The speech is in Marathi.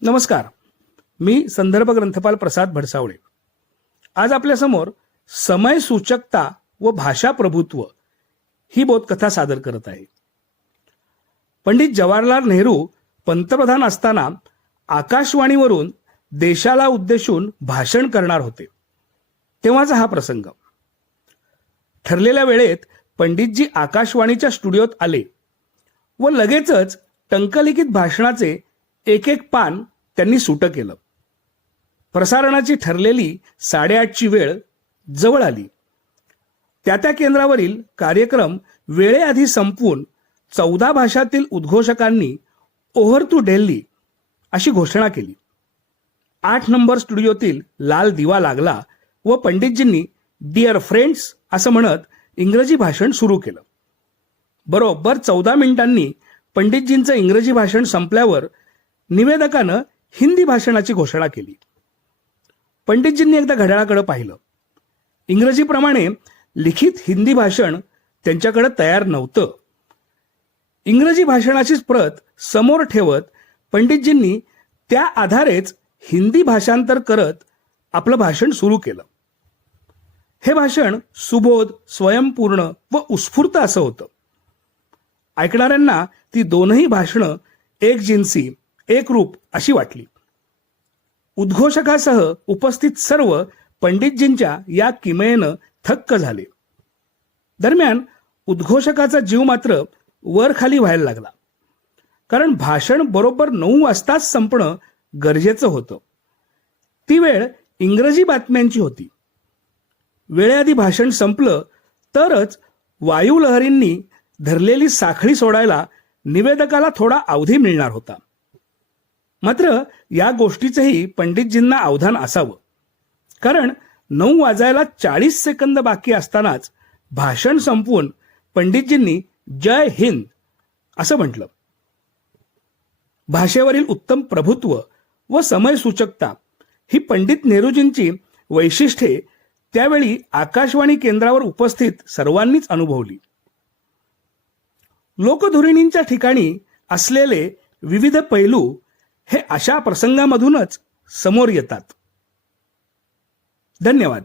नमस्कार. मी संदर्भ ग्रंथपाल प्रसाद भडसावळे. आज आपल्यासमोर समय सूचकता व भाषा प्रभुत्व ही बोधकथा सादर करत आहे. पंडित जवाहरलाल नेहरू पंतप्रधान असताना आकाशवाणीवरून देशाला उद्देशून भाषण करणार होते. तेव्हाचा हा प्रसंग. ठरलेल्या वेळेत पंडितजी आकाशवाणीच्या स्टुडिओत आले व लगेचच टंकलिखित भाषणाचे एक एक पान त्यांनी सुटं केलं. प्रसारणाची ठरलेली 8:30ची वेळ जवळ आली. त्या केंद्रावरील कार्यक्रम वेळेआधी संपवून 14 भाषातील उद्घोषकांनी ओव्हर टू दिल्ली अशी घोषणा केली. 8 नंबर स्टुडिओतील लाल दिवा लागला व पंडितजींनी डिअर फ्रेंड्स असं म्हणत इंग्रजी भाषण सुरू केलं. बरोबर 14 मिनिटांनी पंडितजींचं इंग्रजी भाषण संपल्यावर निवेदकानं हिंदी भाषणाची घोषणा केली. पंडितजींनी एकदा घड्याळाकडे पाहिलं. इंग्रजीप्रमाणे लिखित हिंदी भाषण त्यांच्याकडे तयार नव्हतं. इंग्रजी भाषणाचीच प्रत समोर ठेवत पंडितजींनी त्या आधारेच हिंदी भाषांतर करत आपलं भाषण सुरू केलं. हे भाषण सुबोध, स्वयंपूर्ण व उत्स्फूर्त असं होतं. ऐकणाऱ्यांना ती दोनही भाषणं एक जिन्सी, एक रूप अशी वाटली. उद्घोषकासह उपस्थित सर्व पंडितजींच्या या किमयेनं थक्क झाले. दरम्यान उद्घोषकाचा जीव मात्र वर खाली व्हायला लागला. कारण भाषण बरोबर 9 वाजताच संपणं गरजेचं होतं. ती वेळ इंग्रजी बातम्यांची होती. वेळेआधी भाषण संपलं तरच वायुलहरींनी धरलेली साखळी सोडायला निवेदकाला थोडा अवधी मिळणार होता. मात्र या गोष्टीचंही पंडितजींना अवधान असावं. कारण 9 वाजायला 40 सेकंद बाकी असतानाच भाषण संपवून पंडितजींनी जय हिंद असं म्हटलं. भाषेवरील उत्तम प्रभुत्व व समयसूचकता ही पंडित नेहरूजींची वैशिष्ट्ये त्यावेळी आकाशवाणी केंद्रावर उपस्थित सर्वांनीच अनुभवली. लोकधुरिणींच्या ठिकाणी असलेले विविध पैलू हे अशा प्रसंगामधूनच समोर येतात. धन्यवाद.